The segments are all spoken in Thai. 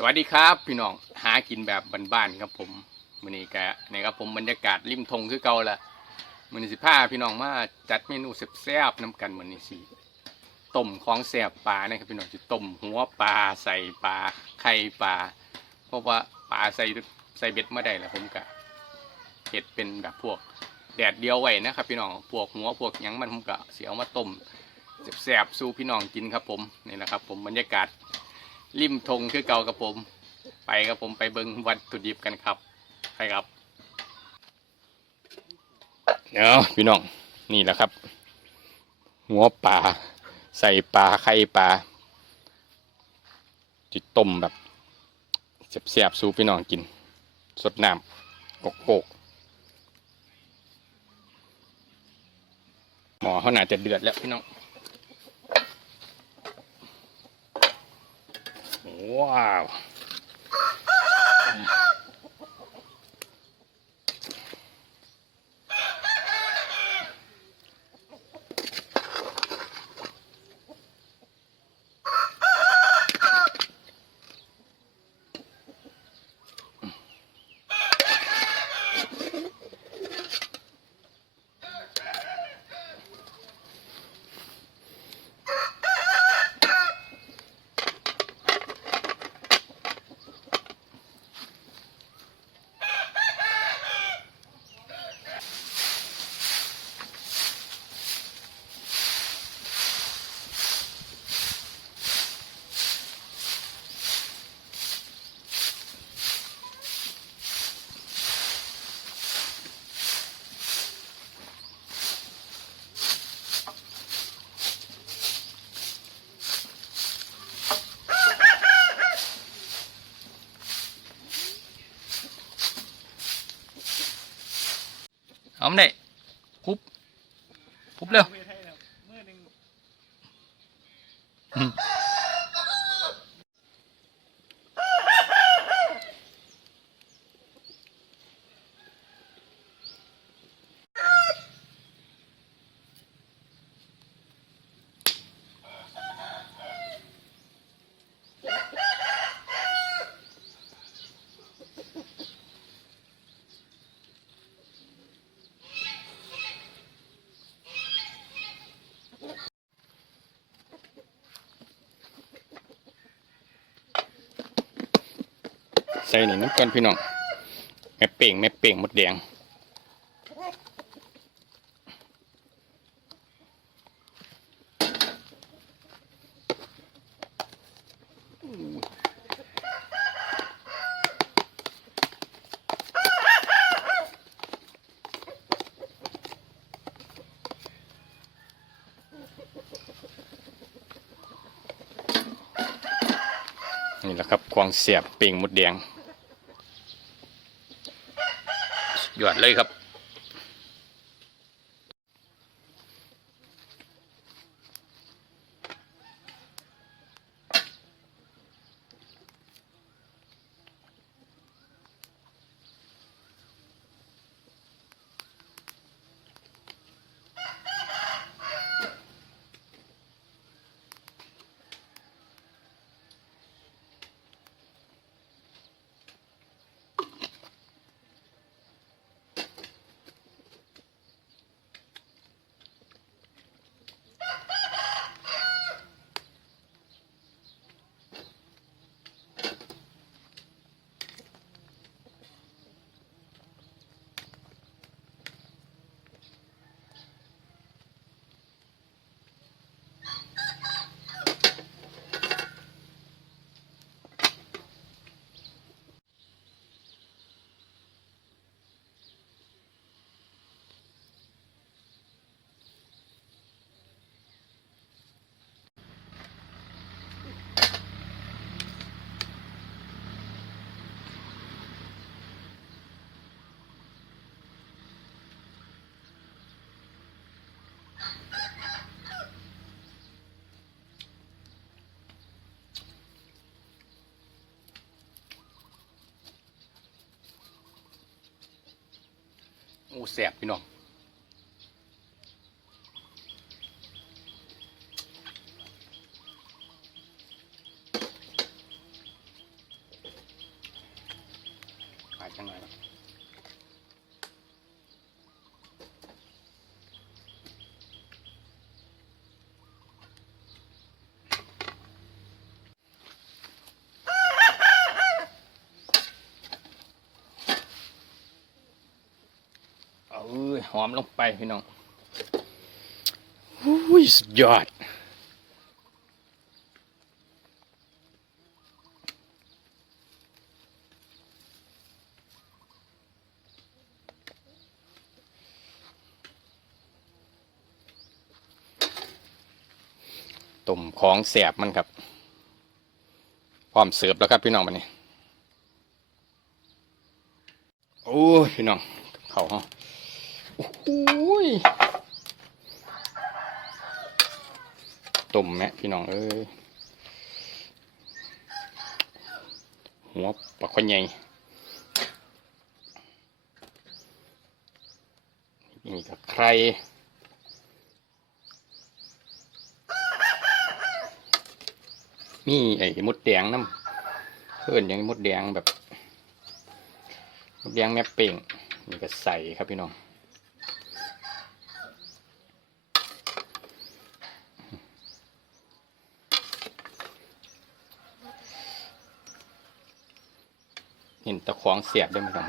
สวัสดีครับพี่น้องหากินแบบบ้านๆครับผมมื้อนี้ก็นี่ครับผมบรรยากาศริมทงคือเก่าละมื้อนี้สิพาพี่น้องมาจัดเมนูแซ่บๆน้ำกันมื้อนี้สิต้มของแซ่บปลานะครับพี่น้องสิต้มหัวปลาใส่ปลาไข่ปลาเพราะว่าปลาใส่ใส่เบ็ดมาได้แล้วผมก็เฮ็ดเป็นแบบพวกแดดเดียวไว้นะครับ พี่น้องพวกหัวพวกหยังมันผมก็สิเอามาต้มแซ่บๆสู่พี่น้องกินครับผมนี่แหละครับ ผมบรรยากาศ ริมธงคือเก่ากับผม ไปกับผมไปเบิงวัตถุดิบกันครับ ไปครับเนาะพี่น้องนี่แหละครับ หัวปลาใส่ปลาไข่ปลาจิตต้มแบบเสียบๆสูพี่น้องกิน สดน้ำกกโกกหมอเขาหน่าจะเดือดแล้วพี่น้อง ว้าว เอาไม่ได้คุบคุบเร็ว อืม ใส่นี่น้ำกันพี่น้องแม่เป่งแม่เป่งมดแดงนี่แหละครับควงเสียบเป่งมดแดงห ยอดเลยครับ โอ้แสบพี่น้อง หอมลงไปพี่น้องอุ้ยสุดยอดตุ่มของแสบมันครับ พร้อมเสิร์ฟแล้วครับพี่น้องมานี่โอ้ยพี่น้องกับเขาวเฮาโอ้ยตุ่มแม่พี่น้องเอ้ยหัวปลาคอใหญ่นี่กับใครมีไอ้มดแดงน้ำเพื่อนยังมดแดงแบบ มดแดงแม่เป่งนี่ก็ใส่ครับพี่น้องเห็นตะ ขวางเสียบด้วยมั้ยครับ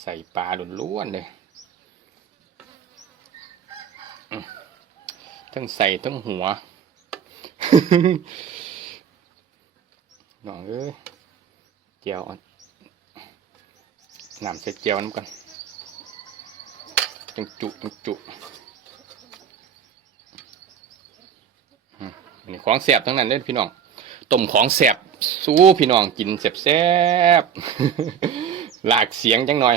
ใส่ปลาล้วนๆเลยทั้งใส่ทั้งหัวน้องเอ้ยเจียวอ่อนน้ำใส่เจียวน้ำกันจังจุจังจุอันนี่ของแสบทั้งนั้นเด้อพี่น้องต้มของแสบ สู้พี่น้องกินแสบแสบๆหลากเสียงจังหน่อย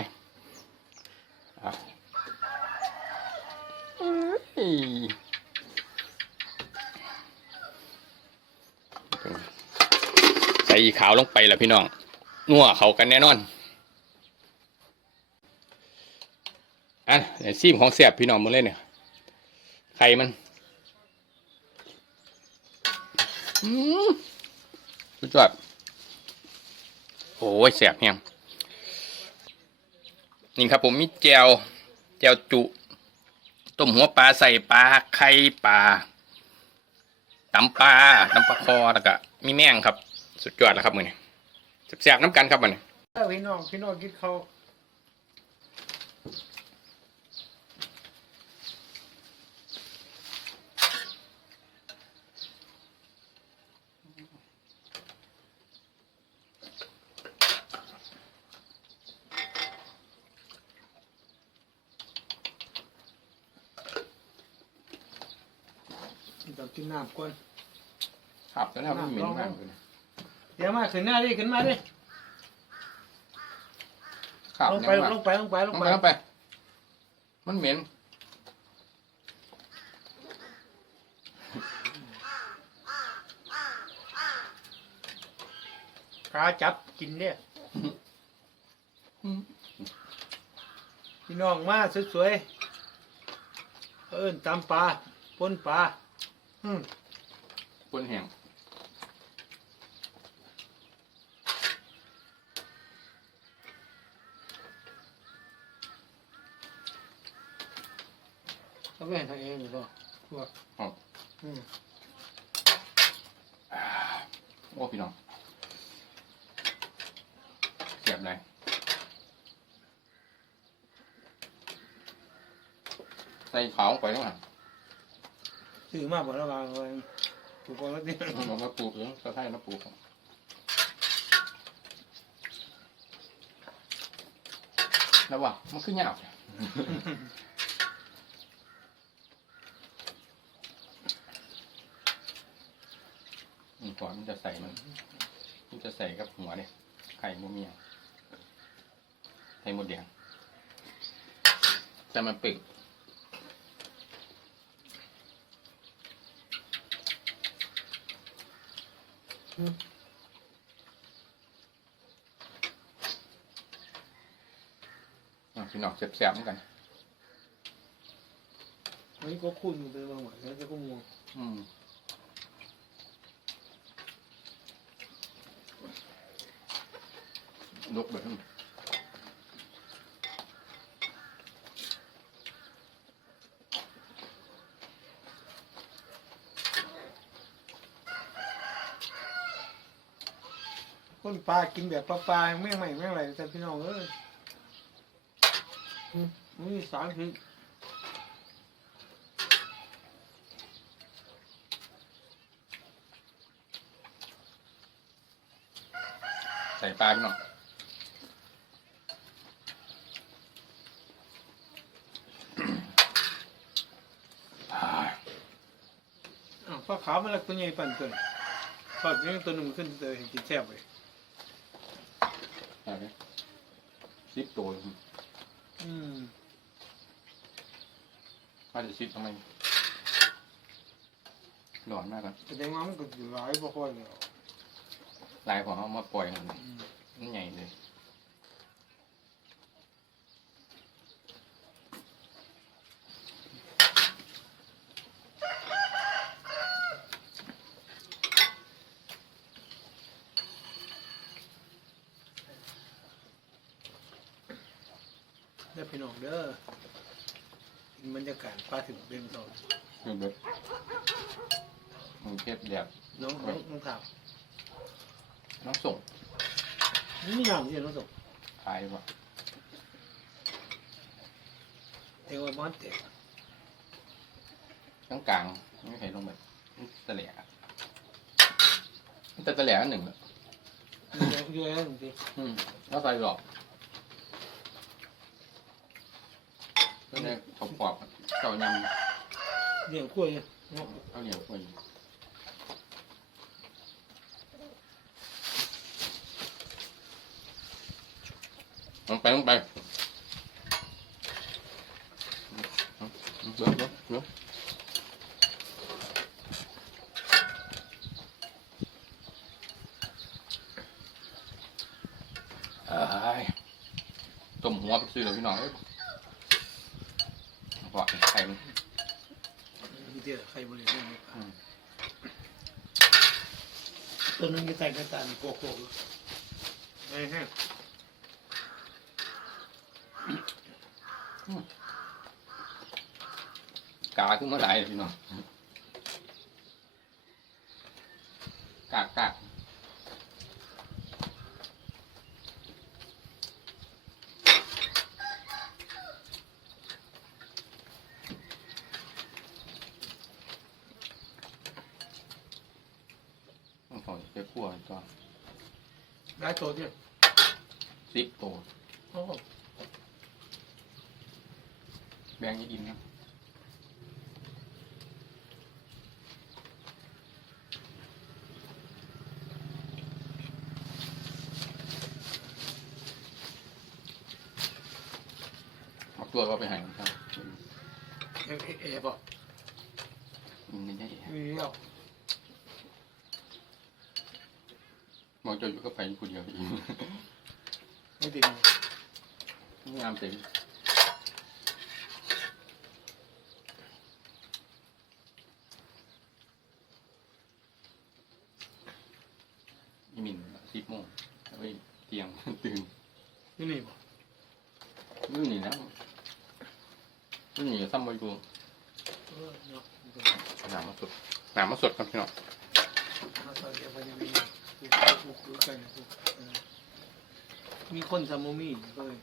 ใส่ขาวลงไปแล้วพี่น้อง นัวเขากันแน่นอนอะเดี๋ยวซีมของเสียบพี่น้องมาเลยเนี่ยไข่มัน อืม สุดยอดโอ้ยเสียบเนี่ยนี่ครับผมมีแจวแจวจุ ต้มหัวปลาใส่ปลาไข่ปลาตำปลาตำปลาคอแล้วก็มีแมงครับ สุดยอดแล้วครับมือนี่แสบๆน้ำกันครับมันนี้เออพี่น้องพี่น้องกินเขา กินน้ำก่อนครับแล้วมันเหม็นมากเลยเดี๋ยวมาขึ้นหน้าดิขึ้นมาดิครับลงไปลงไปลงไปลลงงไปไปลงไป มันเหม็นขาจับกินเนี่ยพี่น้องมาสวยๆเอิ้นตำปลาปนปลา อืมปนแห้งเอาไปให้ทางเองหรือเปล่าพวกครับอืมโอ้พี่น้องเสียบเลยใส่ขาวลงไปแล้วอะ ซื้อมาบอกแล้วว่าเอาไว้ถูกปกติมันมาปลูกเองก็ใช่มาปลูกแล้ววะมันขึ้นยากอืมก่อนมันจะใส่มันมันจะใส่กับหัวเนี่ยไข่มุเมียไข่มดแดงแต่มันปิด พี่น้องแซ่บๆเหมือนกันอันนี้ก็คุ้นอยู่เป็นบางวันแล้วจะก็มัวอืมลุกแบบนั้น คนปลากินแบบปลาปลาแม่งใหม่แม่งไรแต่พี่น้องเอ้ยอืมมีสารพิษใส่ปลาพี่น้องอ่าอ้าวปลาขาวมันละตัวใหญ่ปั่นตัวนี้ทอดยังตัวหนึ่งขึ้นตัวเห็นกินแซ่บเลย เอาดิซิปตัวอืมว่าจะซิปทำไมหลอนมากครับแสดงว่ามันก็อยู่หลายบ่ค่อยเลยลายของเขามาปล่อยมันอืม มันใหญ่เลย เด้อพี่น้องเด้อกินบรรยากาศปลาถึงเป็นตอนคือแบบมันเทียบแบบน้องน้องน้องถามน้ำส่งนี่มีน้ำที่น้องส่งขายป่ะเอว่าบ้านเตะกลางกลางๆไม่เคยลงแบบตะแหลกอะแต่ตะแหลกอันหนึ่งเลยอยู่แล้วจริงอืมแล้วใส่หลอก ก็ได้ขอบขอบๆเจ้ายๆเลี้ยงกล้วยเนี่ยเนาะำข้าวเหนียวคนลงไปลงไปเบิ้งเบิ้งเบิ้งเอ้ยต้มหัวไปซื้อเลยพี่น้องเอ้ย เพราะไข่มันเดี๋ยวใครบริเวณนี้อืมตัวนึงจะแต่งกันตาลโกโก้ไอ้ฮะกาขึ้นมาหลายเลยพี่น้องกากกากต้องขอไปคั่วอีกก่อน ได้โตเนี่ยซิปตัวโอ้แบงยี่อินนะเอาตัวก็ไปใหายครับเอ๊ะเอ๊ะเอ๊ะบอกมันไม่ได้ มีแล้ มองจนอยู่ก็ไปคนเดียวอีกไม่ติดงามเต็มยี่มินสิบโมงเอาไปเตียงตื่นนี่นี่บอกนู่นนี่แล้วนู่นนี่ซ้ำไปดูเออเนาะหนามาสดหนามาสดครับพี่น้อง มาตอนเดียวไปลูกกันกูเออมีคนทำโมมี่ก็เลย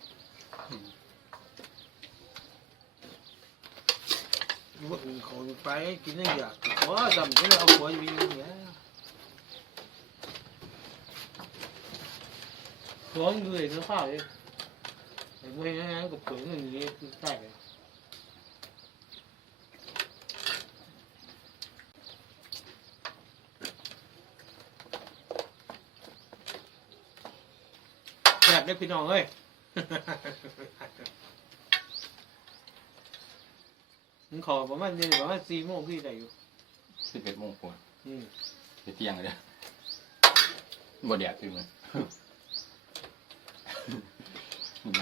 รู้ว่าอื่นเขาไปกินได้อยากขอจำที่เราเอาหัววิ่งเนี่ยร้อนเลยนะข้าวเลยแต่ไม่งั้นก็เปิดอย่างนี้ใช่เลย ได้พี่น้องเอ้ยมึงขอประมาณเดือนประมาณสี่โมงพี่ได้อยู่สิบเอ็ดโมงกว่าอืมไปเตียงเลยเด้อบ่เดียดตื่นเลย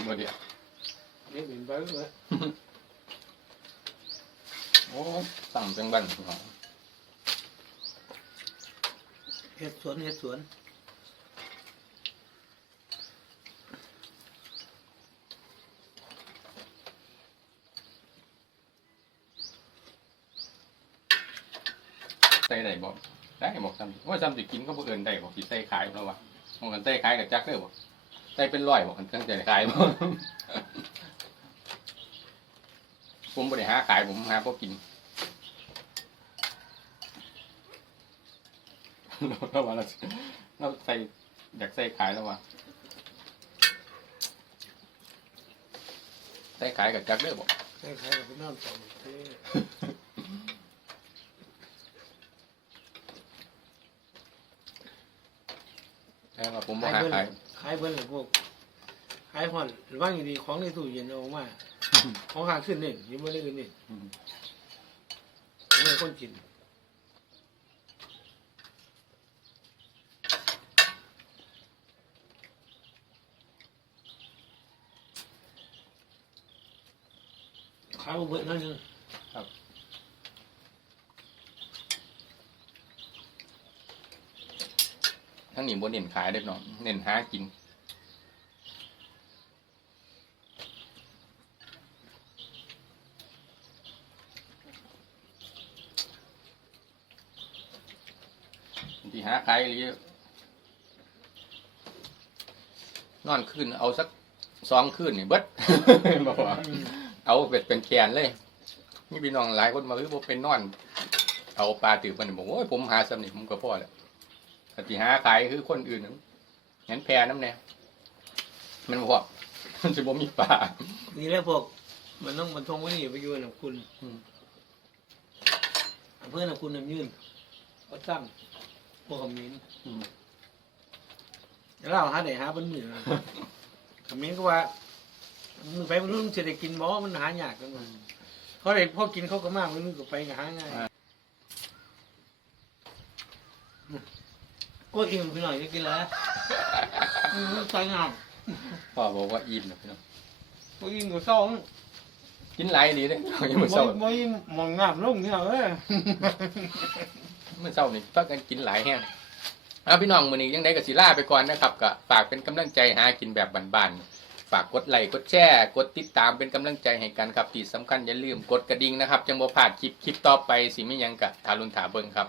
บ่เดียดนี่เป็นไปเลยโอ้สั่งจังบันพี่น้องเห็ดสวนเห็ดสวน ส่ได้บ่ได้บอกซ้ำว่าซ้ำสิกินก็บ่เอินได้บอกสิใส่ขายแล้ววะมองกันใส่ขายกับจักเด้อบ่ใส่เป็นร้อยบอกกันตั้งใจขายบ่ผมบริหาขายผมหาพวกกินเราว่าเราเราใส่อยากใส่ขายแล้ววะใส่ขายกับจักเด้อบอกคล้ายกับพี่น้องสองเท่ แล้วว่า ผมบ่ขายหาเบิ้ลขายขายเบิ้ลเลยพวกขายผ่อนว่างอยู่ดีของในตู้เย็นเอาออกมาของข้างขึ้นนี่ยังไม่ได้อื่นนี่อืมไม่ให้คนกินขายบ่เบิ้ลนั่นนึง ทั้งนี้บนเน้นขายเด้อน้องเน้นหากินที่หาขายอีหลีนอนขึ้นเอาสักสองคืนนี่เบิดบอกว่าเอาเป็ดเป็นแขนเลยนี่พี่น้องหลายคนมาคือผมเป็นนอน เอาปลาตือมันบอกโอ้ยผมหาสำนึกผมก็พอแล้ว แต่ที่หาขายคือคนอื่นนั้นงั้นแพรน้ำแน่มันบอกมันจะบ่มีปลานี่แหละพวก มันต้องมันทงไว้นี่ไปอยู่กับคุณอืมอำเพื่อนของคุณน้ำยืนเขาตั้งพวกคำมิ้นอืมแล้วเราหาไหนหาบนมือนะคำมิ้นก็ว่ามึงไปมึงรู้มึงจะได้กินบ่มันหายากกันมาเพราะเด็กพ่อกินเขาก็มากมึงก็ไปก็หาง่าย โอ้ยอิ่มไปหน่อยจะกินแล้วอืมใส่งามพ่อบอกว่าอิ่มแล้วพี่น้องโอ้ยอิ่มกว่าสองกินหลายดีเลยยังบ่มื้อเช้าบ่อิ่มมองงามลงเนี่ยเอ้ยเมื่อเช้านี่พักกันกินหลายแห้งเอาพี่น้องมื้อนี้ยังได้กับศิลาไปก่อนนะครับก็ฝากเป็นกำลังใจหากินแบบบ้านๆฝากกดไลค์กดแชร์กดติดตามเป็นกำลังใจให้กันครับที่สำคัญอย่าลืมกดกระดิ่งนะครับจังบ่พลาดคลิปคลิปต่อไปสิมีหยังกะทารุณถาเบิ่งครับ